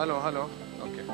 Hello, hello. Okay.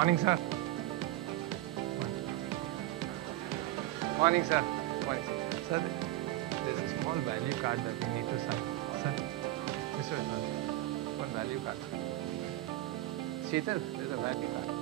Morning, sir. Morning, sir. Morning, sir. Sir, there's a small value card that we need to sign. Sir, Mr. Adnan, one value card. Sheetal, there's a value card.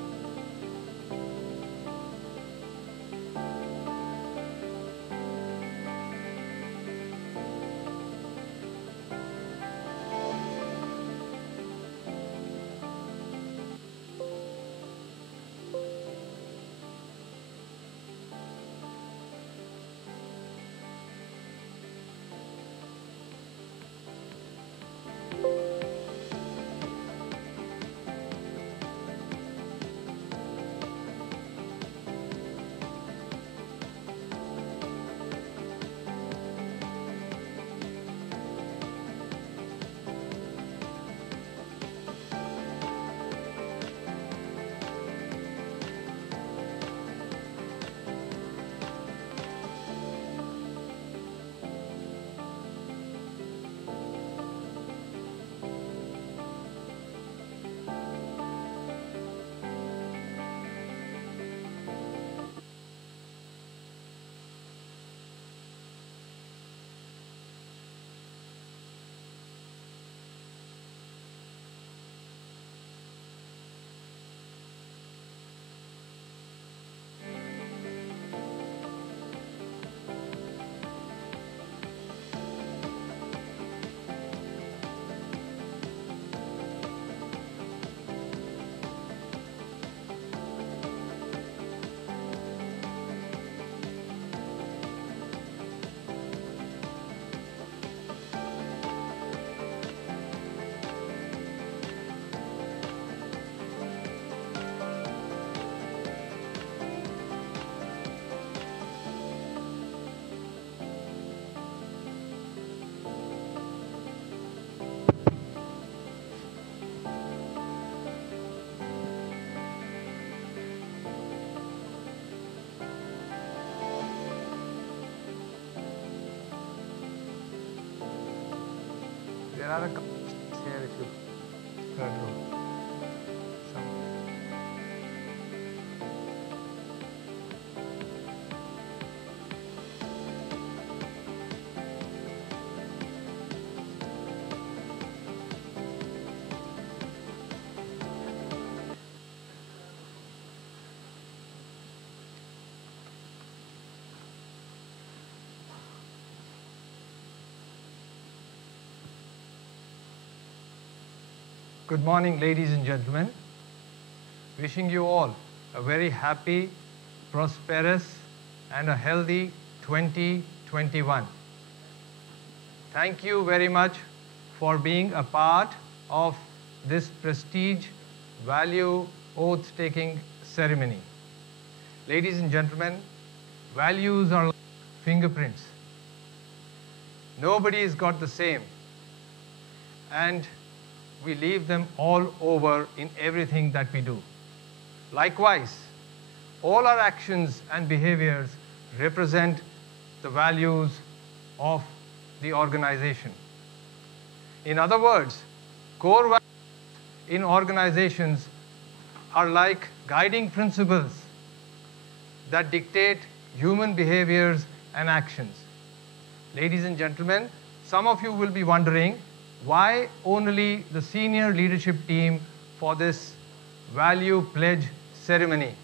There are a couple here if you third row. Some. Good morning, ladies and gentlemen. Wishing you all a very happy, prosperous, and a healthy 2021. Thank you very much for being a part of this prestige value oath-taking ceremony. Ladies and gentlemen, values are like fingerprints. Nobody's got the same. And we leave them all over in everything that we do. Likewise, all our actions and behaviors represent the values of the organization. In other words, core values in organizations are like guiding principles that dictate human behaviors and actions. Ladies and gentlemen, some of you will be wondering, why only the senior leadership team for this value pledge ceremony?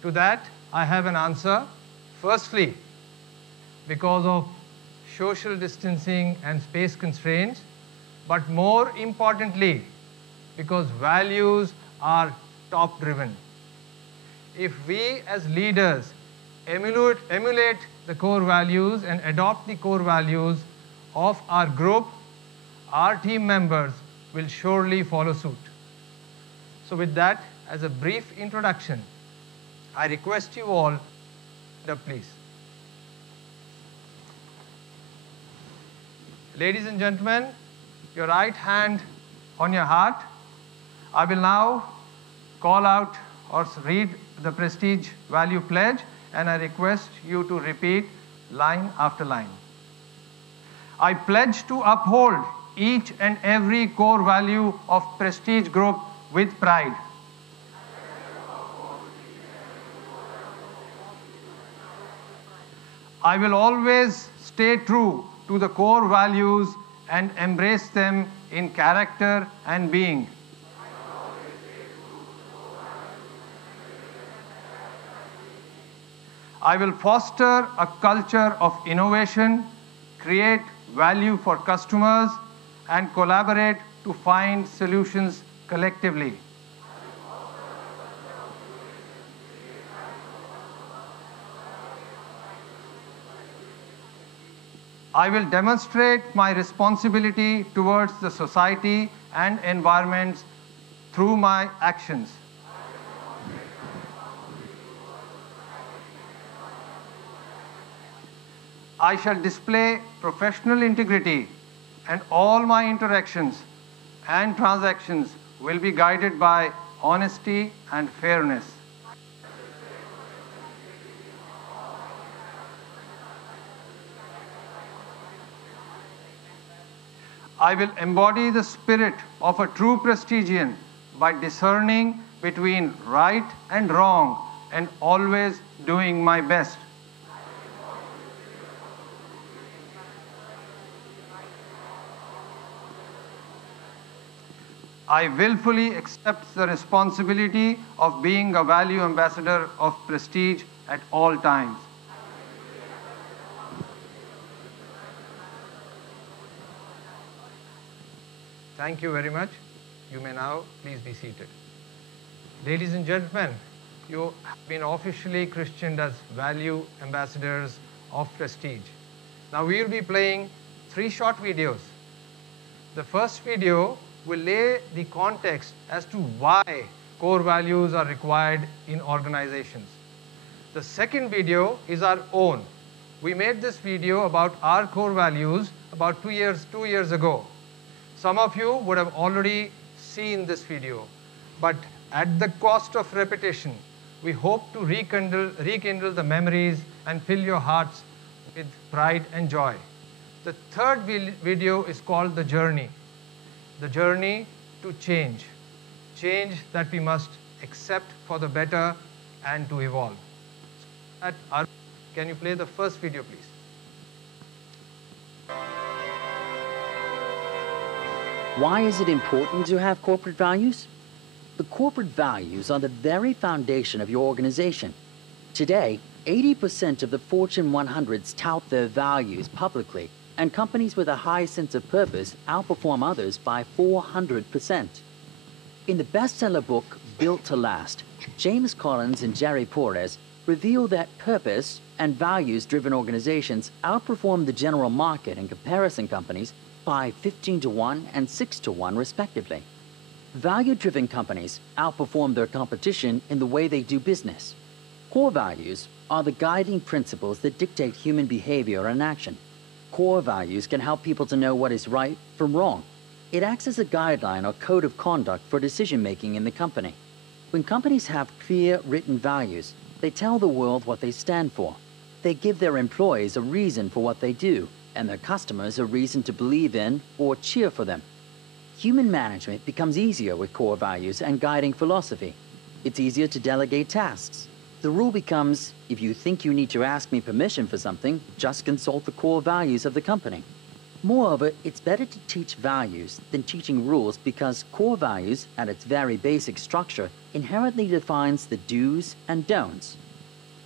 To that, I have an answer. Firstly, because of social distancing and space constraints, but more importantly, because values are top-driven. If we as leaders emulate the core values and adopt the core values of our group, our team members will surely follow suit. So with that, as a brief introduction, I request you all, please. Ladies and gentlemen, your right hand on your heart. I will now call out or read the Prestige Value Pledge, and I request you to repeat line after line. I pledge to uphold each and every core value of Prestige Group with pride. I will always stay true to the core values and embrace them in character and being. I will foster a culture of innovation, create value for customers, and collaborate to find solutions collectively. I will demonstrate my responsibility towards the society and environments through my actions. I shall display professional integrity, and all my interactions and transactions will be guided by honesty and fairness. I will embody the spirit of a true Prestigian by discerning between right and wrong and always doing my best. I willfully accept the responsibility of being a value ambassador of Prestige at all times. Thank you very much. You may now please be seated. Ladies and gentlemen, you have been officially christened as value ambassadors of Prestige. Now we will be playing 3 short videos. The first video will lay the context as to why core values are required in organizations. The second video is our own. We made this video about our core values about 2 years ago. Some of you would have already seen this video, but at the cost of repetition, we hope to rekindle the memories and fill your hearts with pride and joy. The third video is called The Journey to change that we must accept for the better and to evolve. Can you play the first video, please? Why is it important to have corporate values? The corporate values are the very foundation of your organization. Today, 80% of the Fortune 100s tout their values publicly, and companies with a high sense of purpose outperform others by 400%. In the bestseller book, Built to Last, James Collins and Jerry Porras reveal that purpose and values-driven organizations outperform the general market and comparison companies by 15-to-1 and 6-to-1 respectively. Value-driven companies outperform their competition in the way they do business. Core values are the guiding principles that dictate human behavior and action. Core values can help people to know what is right from wrong. It acts as a guideline or code of conduct for decision-making in the company. When companies have clear written values, they tell the world what they stand for. They give their employees a reason for what they do, and their customers a reason to believe in or cheer for them. Human management becomes easier with core values and guiding philosophy. It's easier to delegate tasks. The rule becomes, if you think you need to ask me permission for something, just consult the core values of the company. Moreover, it's better to teach values than teaching rules because core values, at its very basic structure, inherently defines the do's and don'ts.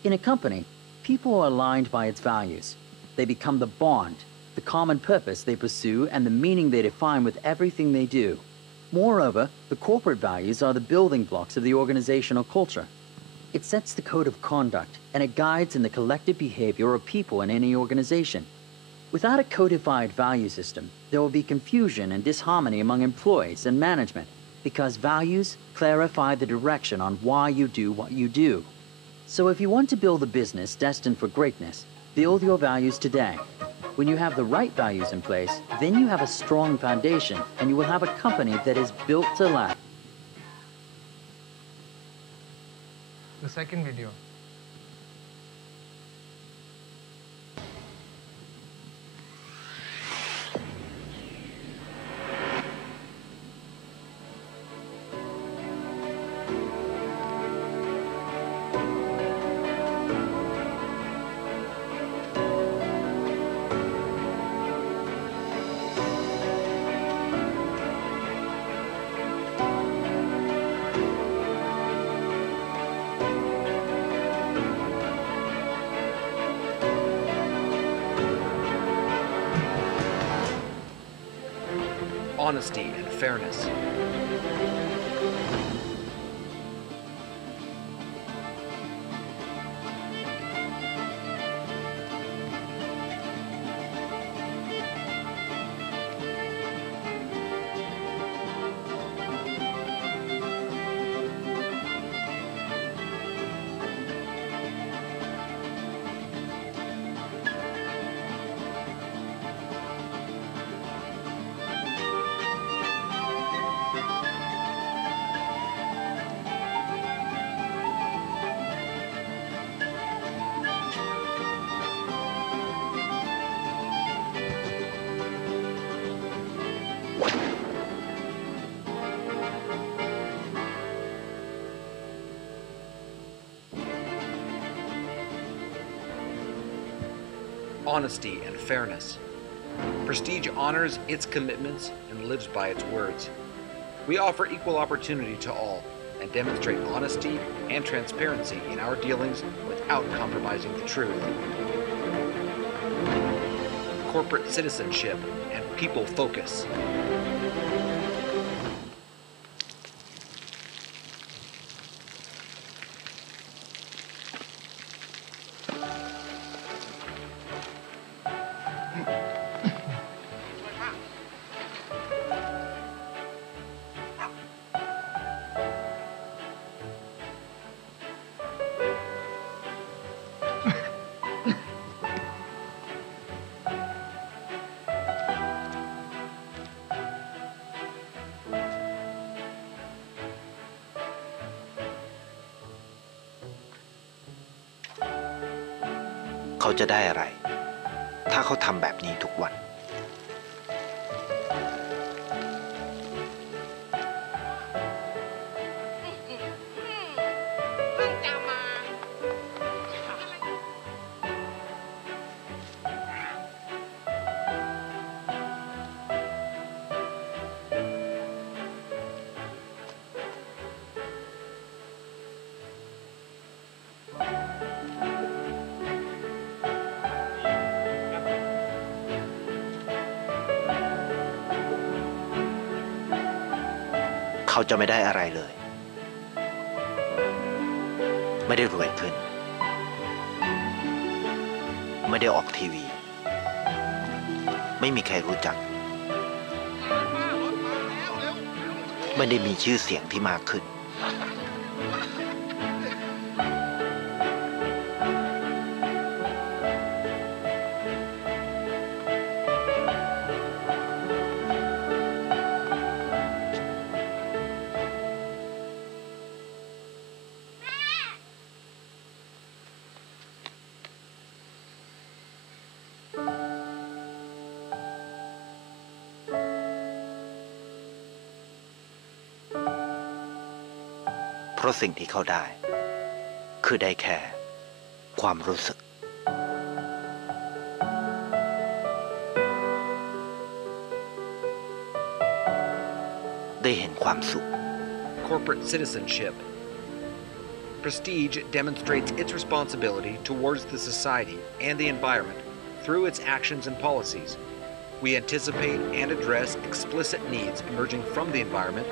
In a company, people are aligned by its values. They become the bond, the common purpose they pursue, and the meaning they define with everything they do. Moreover, the corporate values are the building blocks of the organizational culture. It sets the code of conduct, and it guides in the collective behavior of people in any organization. Without a codified value system, there will be confusion and disharmony among employees and management, because values clarify the direction on why you do what you do. So if you want to build a business destined for greatness, build your values today. When you have the right values in place, then you have a strong foundation, and you will have a company that is built to last. The second video. honesty and fairness. Honesty and fairness. Prestige honors its commitments and lives by its words. We offer equal opportunity to all and demonstrate honesty and transparency in our dealings without compromising the truth. Corporate citizenship and people focus.เขาจะได้อะไรถ้าเขาทำแบบนี้ทุกวันเขาจะไม่ได้อะไรเลยไม่ได้รวยขึ้นไม่ได้ออกทีวีไม่มีใครรู้จักไม่ได้มีชื่อเสียงที่มากขึ้นเพราะสิ่งที่เขาได้คือได้แค่ความรู้สึกได้เห็นความสุข Corporate citizenship. Prestige demonstrates its responsibility towards the society and the environment through its actions and policies. We anticipate and address explicit needs emerging from the environment,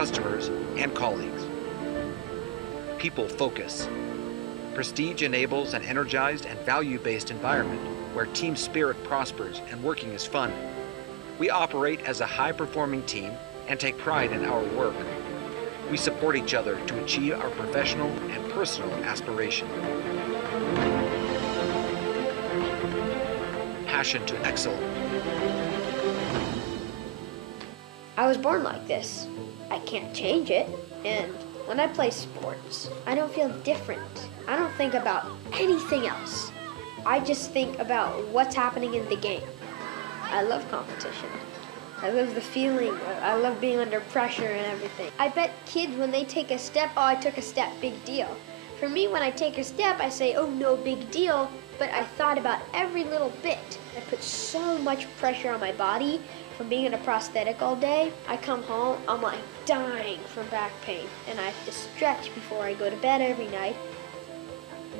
customers, and colleagues. People focus. Prestige enables an energized and value-based environment where team spirit prospers and working is fun. We operate as a high-performing team and take pride in our work. We support each other to achieve our professional and personal aspiration. Passion to excel. I was born like this. I can't change it. And when I play sports, I don't feel different. I don't think about anything else. I just think about what's happening in the game. I love competition. I love the feeling. I love being under pressure and everything. I bet kids, when they take a step, oh, I took a step, big deal. For me, when I take a step, I say, oh, no big deal, but I thought about every little bit. I put so much pressure on my body from being in a prosthetic all day. I come home, I'm like dying from back pain, and I have to stretch before I go to bed every night.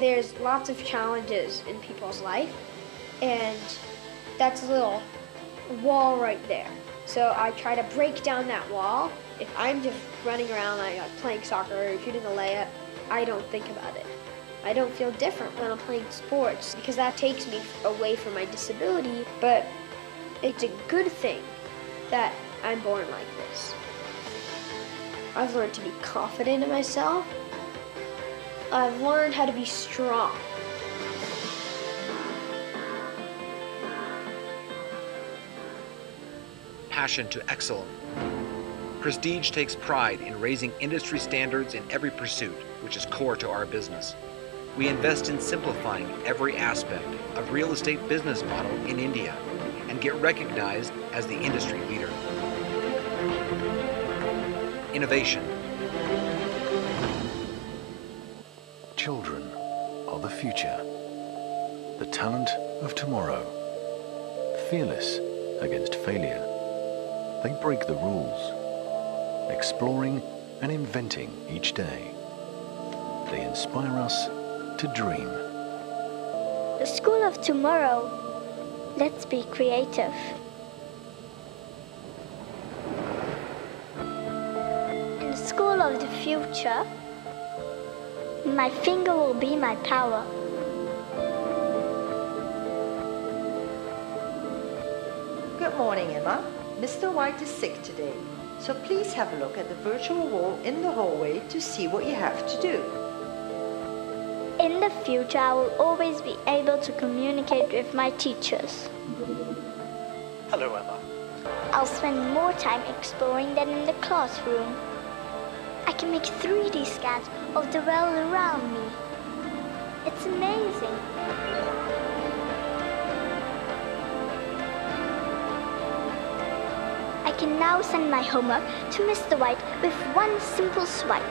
There's lots of challenges in people's life, and that's a little wall right there. So I try to break down that wall. If I'm just running around like playing soccer or shooting a layup, I don't think about it. I don't feel different when I'm playing sports because that takes me away from my disability, but it's a good thing that I'm born like this. I've learned to be confident in myself. I've learned how to be strong. Passion to excel. Prestige takes pride in raising industry standards in every pursuit, which is core to our business. We invest in simplifying every aspect of real estate business model in India and get recognized as the industry leader. Innovation. Children are the future, the talent of tomorrow. Fearless against failure, they break the rules, exploring and inventing each day. They inspire us to dream. The school of tomorrow. Let's be creative. In the school of the future, my finger will be my power. Good morning, Emma. Mr. White is sick today, so please have a look at the virtual wall in the hallway to see what you have to do. In the future, I will always be able to communicate with my teachers. Hello, Emma. I'll spend more time exploring than in the classroom. I can make 3D scans of the world around me. It's amazing. I can now send my homework to Mr. White with one simple swipe.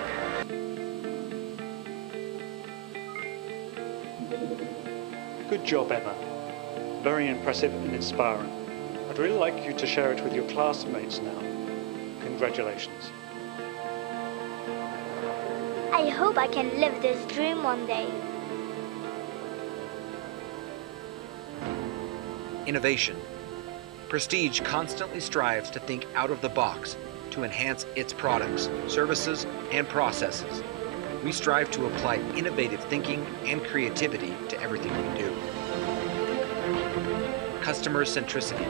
Good job, Emma. Very impressive and inspiring. I'd really like you to share it with your classmates now. Congratulations. I hope I can live this dream one day. Innovation. Prestige constantly strives to think out of the box to enhance its products, services, and processes. We strive to apply innovative thinking and creativity to everything we do. Customer centricity.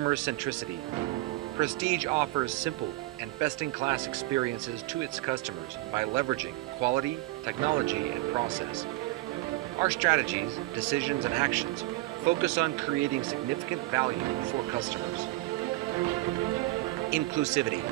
Customer centricity. Prestige offers simple and best-in-class experiences to its customers by leveraging quality, technology, and process. Our strategies, decisions, and actions focus on creating significant value for customers. Inclusivity.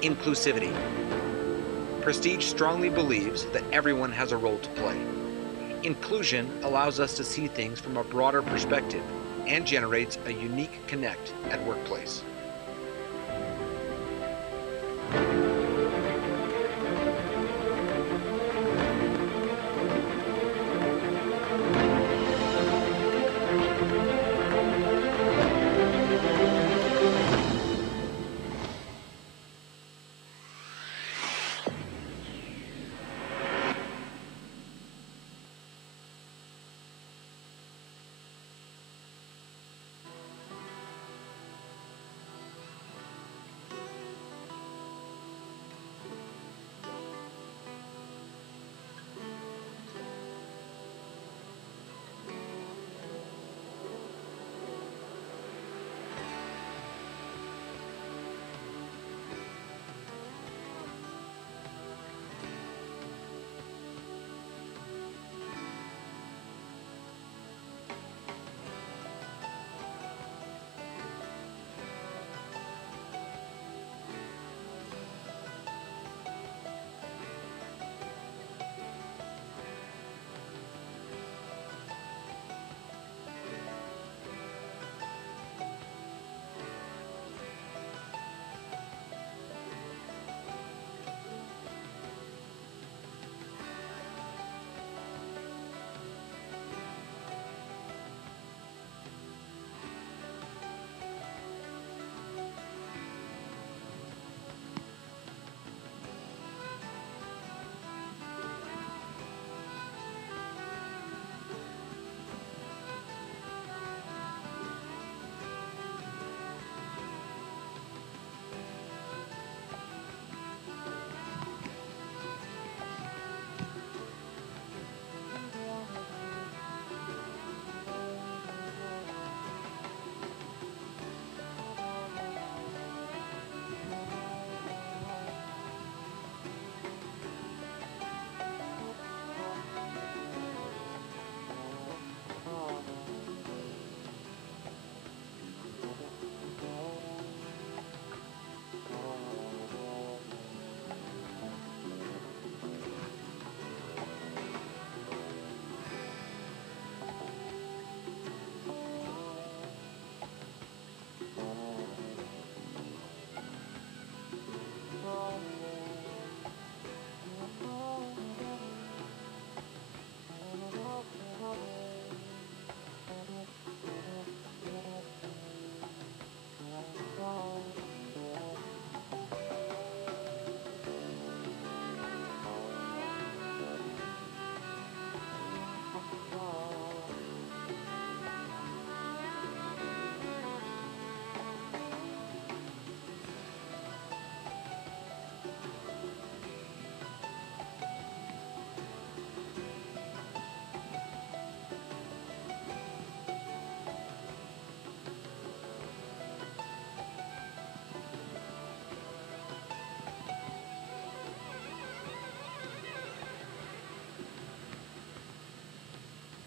Inclusivity. Prestige strongly believes that everyone has a role to play. Inclusion allows us to see things from a broader perspective and generates a unique connect at workplace.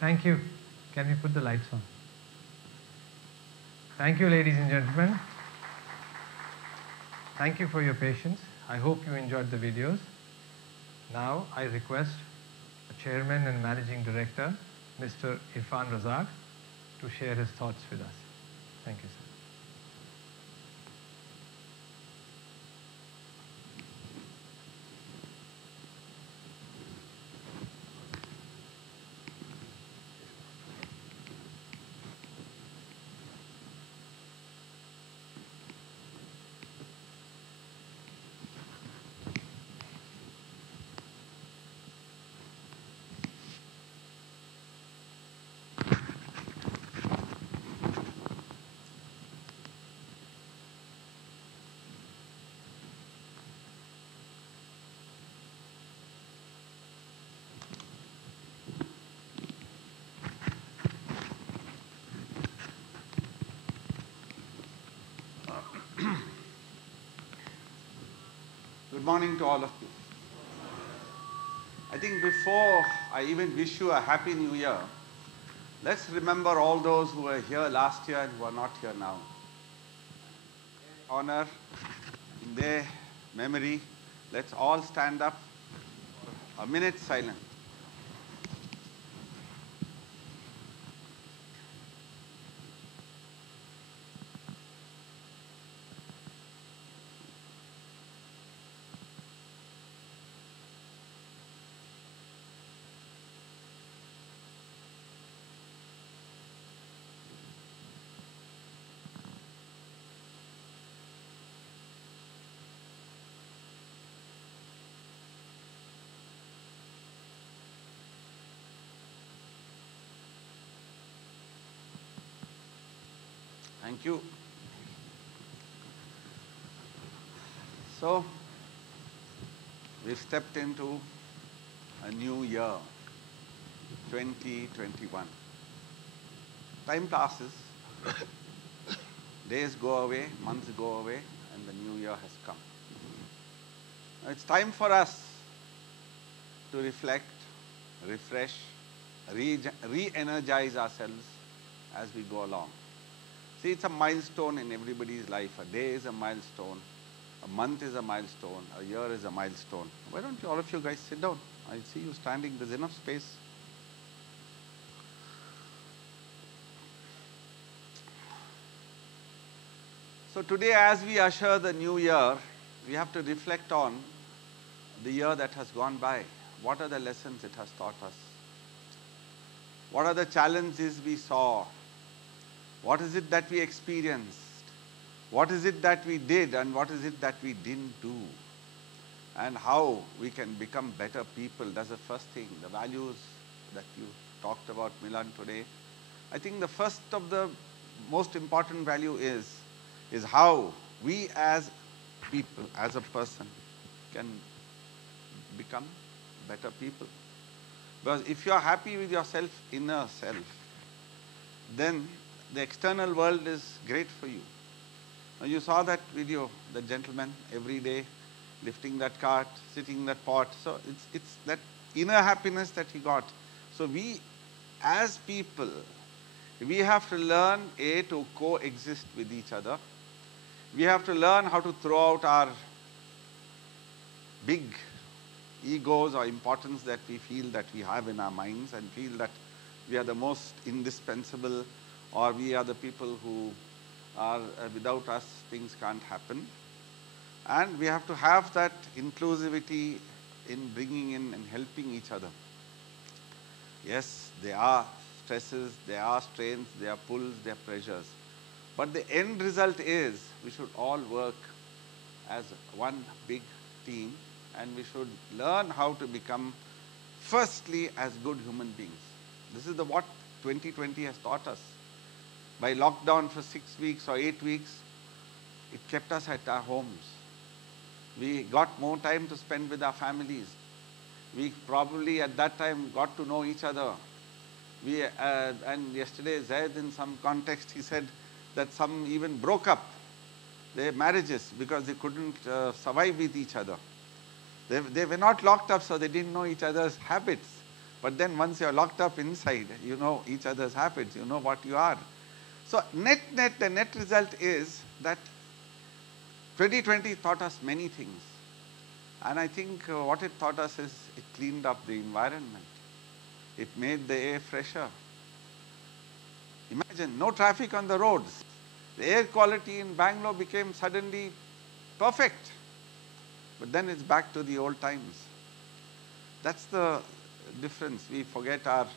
Thank you. Can we put the lights on? Thank you, ladies and gentlemen. Thank you for your patience. I hope you enjoyed the videos. Now I request the Chairman and Managing Director, Mr. Irfan Razak, to share his thoughts with us. Thank you, sir. Good morning to all of you. I think before I even wish you a happy new year, let's remember all those who were here last year and who are not here now. Honor in their memory, let's all stand up for a minute silence. Thank you. So, we've stepped into a new year, 2021. Time passes, days go away, months go away, and the new year has come. It's time for us to reflect, refresh, re-energize ourselves as we go along. See, it's a milestone in everybody's life. A day is a milestone. A month is a milestone. A year is a milestone. Why don't all of you guys sit down? I see you standing. There's enough space. So today, as we usher the new year, we have to reflect on the year that has gone by. What are the lessons it has taught us? What are the challenges we saw? What is it that we experienced? What is it that we did and what is it that we didn't do? And how we can become better people. That's the first thing. The values that you talked about, Milan, today. I think the first of the most important value is how we as people, as a person, can become better people. Because if you are happy with yourself, inner self, then the external world is great for you. Now you saw that video, the gentleman every day lifting that cart, sitting that pot. So it's that inner happiness that he got. So we as people, we have to learn to coexist with each other. We have to learn how to throw out our big egos or importance that we feel that we have in our minds and feel that we are the most indispensable, or we are the people who are without us things can't happen. And we have to have that inclusivity in bringing in and helping each other. Yes, there are stresses, there are strains, there are pulls, there are pressures. But the end result is we should all work as one big team, and we should learn how to become firstly as good human beings. This is what 2020 has taught us. By lockdown for 6 weeks or 8 weeks, it kept us at our homes. We got more time to spend with our families. We probably at that time got to know each other. And yesterday Zaid, in some context, he said that some even broke up their marriages because they couldn't survive with each other. They were not locked up, so they didn't know each other's habits. But then once you're locked up inside, you know each other's habits, you know what you are. So the net result is that 2020 taught us many things. And I think what it taught us is it cleaned up the environment. It made the air fresher. Imagine, no traffic on the roads. The air quality in Bangalore became suddenly perfect. But then it's back to the old times. That's the difference. We forget our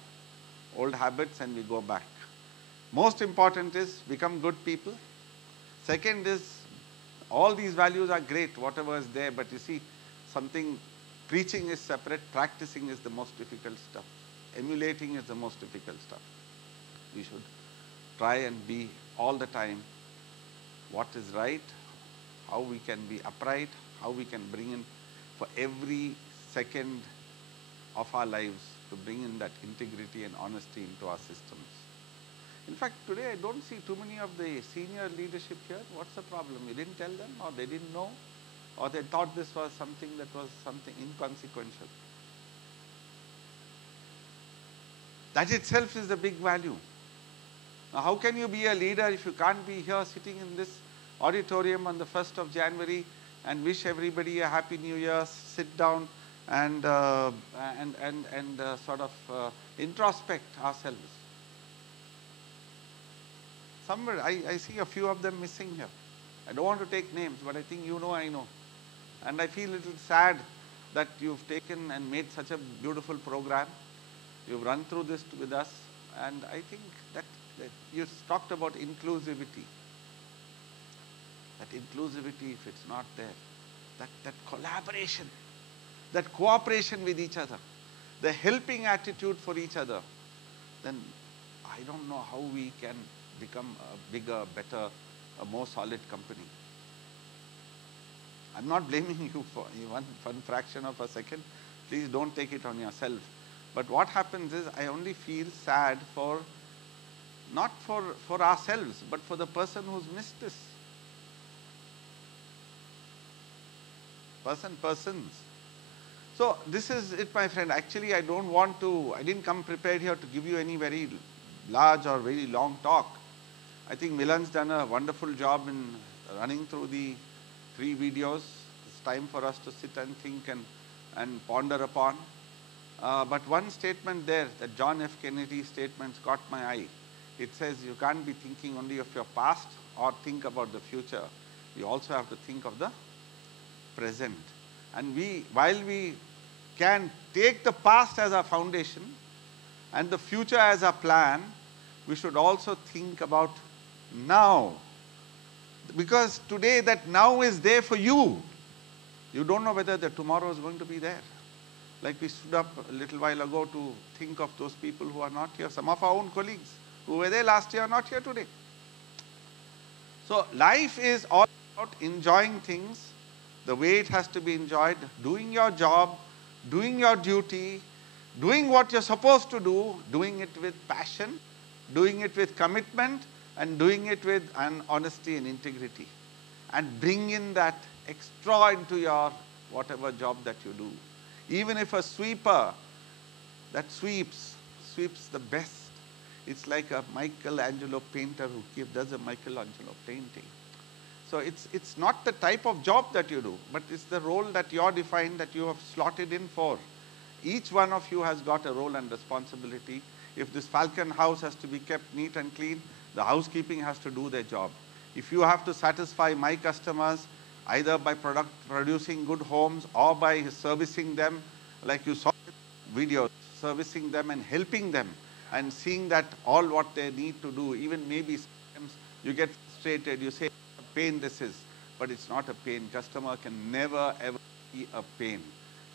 old habits and we go back. Most important is become good people. Second is, all these values are great, whatever is there, but you see, preaching is separate, practicing is the most difficult stuff. Emulating is the most difficult stuff. We should try and be all the time what is right, how we can be upright, how we can bring in for every second of our lives to bring in that integrity and honesty into our systems. In fact, today I don't see too many of the senior leadership here. What's the problem? You didn't tell them, or they didn't know, or they thought this was something that was something inconsequential. That itself is the big value. Now, how can you be a leader if you can't be here sitting in this auditorium on the 1st of January and wish everybody a happy new year, sit down and sort of introspect ourselves? Somewhere, I see a few of them missing here. I don't want to take names, but I think you know I know. And I feel a little sad that you've taken and made such a beautiful program. You've run through this with us, and I think that you talked about inclusivity. That inclusivity, if it's not there, that collaboration, that cooperation with each other, the helping attitude for each other, then I don't know how we can become a bigger, better, a more solid company. I'm not blaming you for one fraction of a second. Please don't take it on yourself. But what happens is, I only feel sad for, not for ourselves, but for the person who's missed this. Persons. So this is it, my friend. Actually, I didn't come prepared here to give you any very large or very long talk. I think Milan's done a wonderful job in running through the 3 videos. It's time for us to sit and think and ponder upon. But one statement there, that John F. Kennedy statement, caught my eye. It says you can't be thinking only of your past or think about the future. You also have to think of the present. And while we can take the past as our foundation and the future as our plan, we should also think about now. Because today that now is there for you. You don't know whether the tomorrow is going to be there. Like we stood up a little while ago to think of those people who are not here. Some of our own colleagues who were there last year are not here today. So life is all about enjoying things the way it has to be enjoyed, doing your job, doing your duty, doing what you're supposed to do, doing it with passion, doing it with commitment, and doing it with honesty and integrity. And bring in that extra into your whatever job that you do. Even if a sweeper that sweeps the best, it's like a Michelangelo painter who does a Michelangelo painting. So it's not the type of job that you do, but it's the role that you're defined, that you have slotted in for. Each one of you has got a role and responsibility. If this Falcon house has to be kept neat and clean, the housekeeping has to do their job. If you have to satisfy my customers, either by producing good homes or by servicing them, like you saw videos, servicing them and helping them and seeing that all what they need to do, even maybe sometimes you get frustrated, you say, pain this is, but it's not a pain. Customer can never ever be a pain,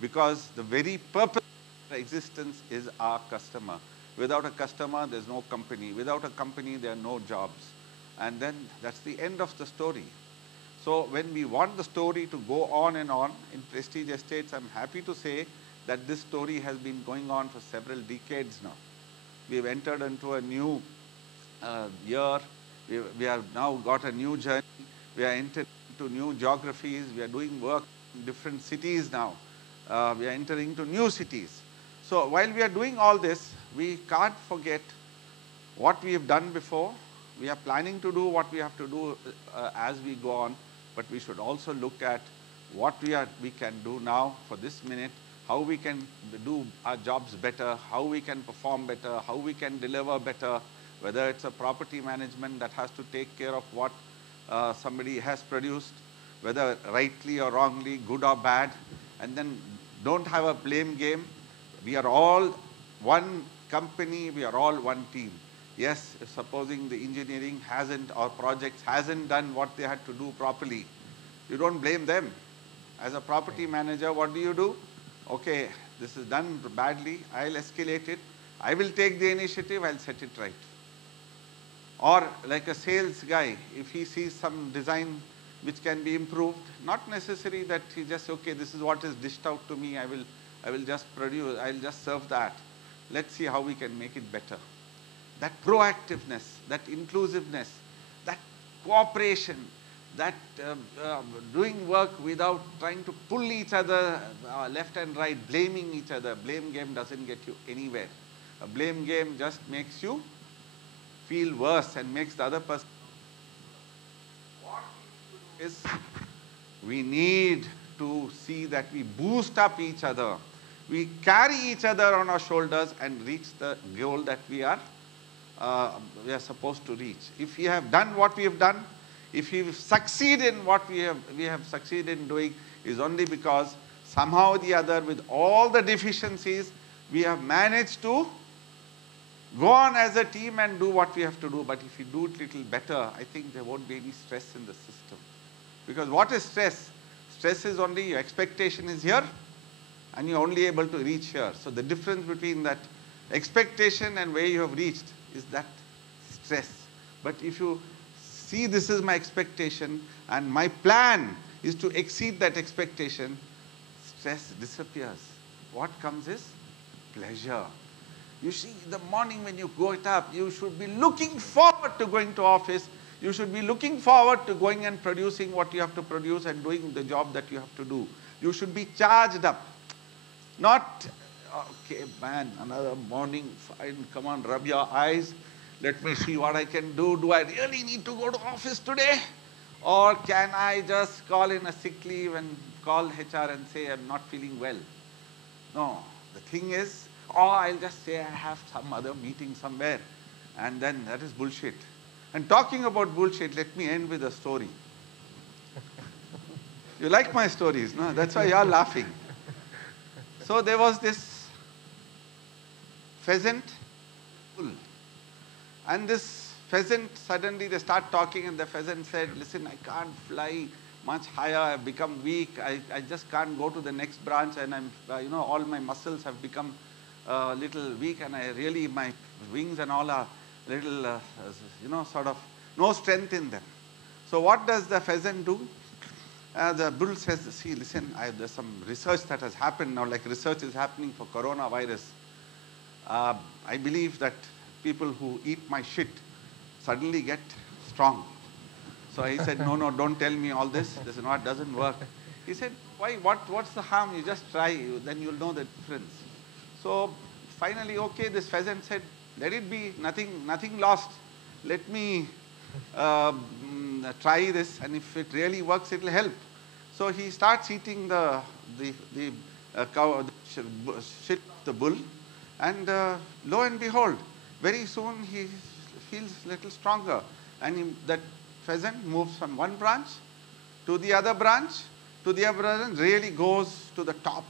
because the very purpose of existence is our customer. Without a customer, there's no company. Without a company, there are no jobs. And then that's the end of the story. So when we want the story to go on and on in Prestige Estates, I'm happy to say that this story has been going on for several decades now. We've entered into a new year. We have now got a new journey. We are entered into new geographies. We are doing work in different cities now. We are entering into new cities. So while we are doing all this, we can't forget what we have done before. We are planning to do what we have to do as we go on, but we should also look at what we can do now for this minute, how we can do our jobs better, how we can perform better, how we can deliver better, whether it's a property management that has to take care of what somebody has produced, whether rightly or wrongly, good or bad, and then don't have a blame game. We are all one company, we are all one team. Yes, if supposing the engineering hasn't or projects hasn't done what they had to do properly, you don't blame them. As a property manager, what do? Okay, this is done badly, I'll escalate it. I will take the initiative, I'll set it right. Or like a sales guy, if he sees some design which can be improved, not necessary that he just, okay, this is what is dished out to me, I will just produce, I'll just serve that. Let's see how we can make it better. That proactiveness, that inclusiveness, that cooperation, that doing work without trying to pull each other left and right, blaming each other. Blame game doesn't get you anywhere. A blame game just makes you feel worse and makes the other person. What we need to do is we need to see that we boost up each other. We carry each other on our shoulders and reach the goal that we are supposed to reach. If we have done what we have done, if we succeed in what we have succeeded in doing, is only because somehow or the other, with all the deficiencies, we have managed to go on as a team and do what we have to do. But if we do it a little better, I think there won't be any stress in the system. Because what is stress? Stress is only your expectation is here and you're only able to reach here. So the difference between that expectation and where you have reached is that stress. But if you see, this is my expectation and my plan is to exceed that expectation, stress disappears. What comes is pleasure. You see, in the morning when you go up, you should be looking forward to going to office. You should be looking forward to going and producing what you have to produce and doing the job that you have to do. You should be charged up. Not, okay, man, another morning, fine, come on, rub your eyes. Let me see what I can do. Do I really need to go to office today? Or can I just call in a sick leave and call HR and say I'm not feeling well? No, the thing is, or I'll just say I have some other meeting somewhere. And then that is bullshit. And talking about bullshit, let me end with a story. You like my stories, no? That's why you're laughing. So there was this pheasant, bull. And this pheasant, suddenly they start talking and the pheasant said, listen, I can't fly much higher, I've become weak, I just can't go to the next branch and I'm, all my muscles have become a little weak and my wings and all are little, sort of no strength in them. So what does the pheasant do? The bull says, see, listen, there's some research that has happened now, like research is happening for coronavirus. I believe that people who eat my shit suddenly get strong. So he said, no, don't tell me all this. This is not, doesn't work. He said, why, what's the harm? You just try, then you'll know the difference. So finally, okay, this pheasant said, let it be, nothing lost. Let me try this, and if it really works, it will help. So he starts eating the cow, the shit of the bull, and lo and behold, very soon he feels a little stronger. And that pheasant moves from one branch to the other branch, to the other branch, really goes to the top.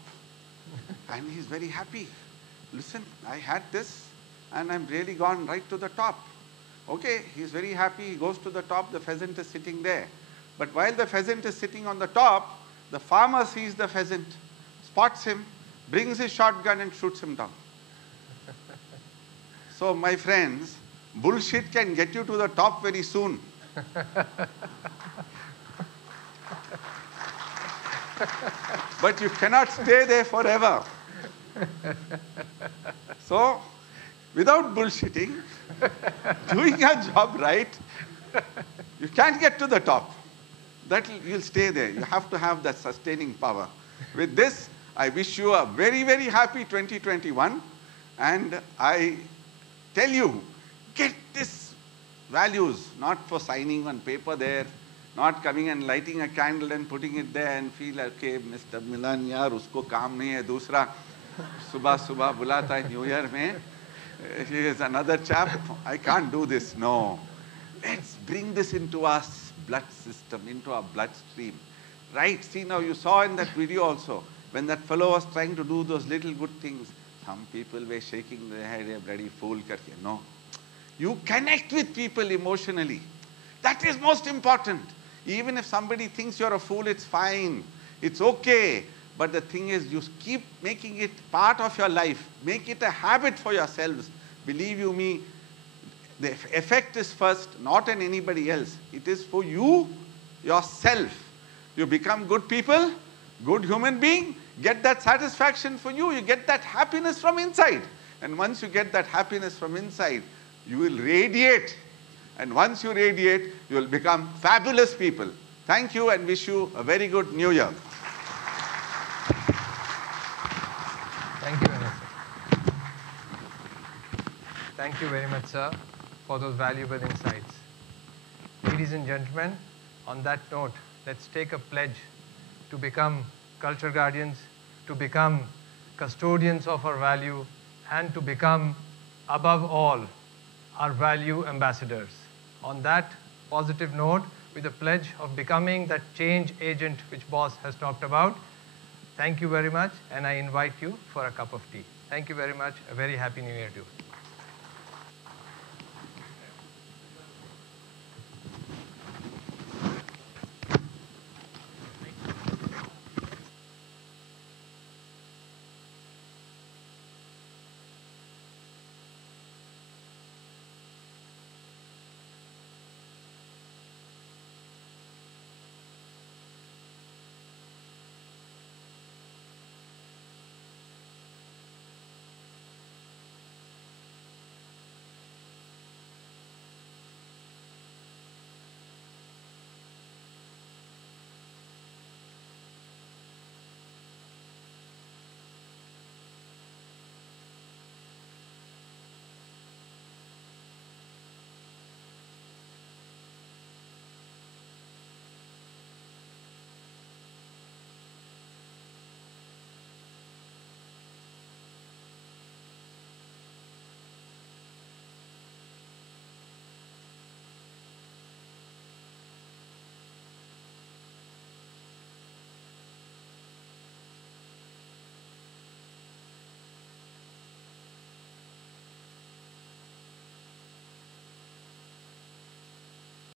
And he's very happy. Listen, I had this, and I'm really gone right to the top. Okay, he's very happy, he goes to the top, the pheasant is sitting there. But while the pheasant is sitting on the top, the farmer sees the pheasant, spots him, brings his shotgun and shoots him down. So my friends, bullshit can get you to the top very soon. But you cannot stay there forever. So, without bullshitting, doing your job right, you can't get to the top. You'll stay there. You have to have that sustaining power. With this, I wish you a very, very happy 2021. And I tell you, get these values, not for signing on paper there, Not coming and lighting a candle and putting it there and feel, okay, Mr. Milan, yaar, usko kaam nahi hai, dusra subah bulata hai New Year mein. He is another chap, I can't do this. No. Let's bring this into our blood system, into our bloodstream. Right? See, now you saw in that video also, when that fellow was trying to do those little good things, some people were shaking their head, a bloody fool karke. No. You connect with people emotionally. That is most important. Even if somebody thinks you're a fool, it's fine. It's okay. But the thing is, you keep making it part of your life. Make it a habit for yourselves. Believe you me, the effect is first, not on anybody else. It is for you, yourself. You become good people, good human being, get that satisfaction for you. You get that happiness from inside. And once you get that happiness from inside, you will radiate. And once you radiate, you will become fabulous people. Thank you and wish you a very good New Year. Thank you, Anas. Thank you very much, sir, for those valuable insights. Ladies and gentlemen, on that note, let's take a pledge to become culture guardians, to become custodians of our value, and to become, above all, our value ambassadors. On that positive note, with the pledge of becoming that change agent which boss has talked about, thank you very much, and I invite you for a cup of tea. Thank you very much. A very happy New Year to you.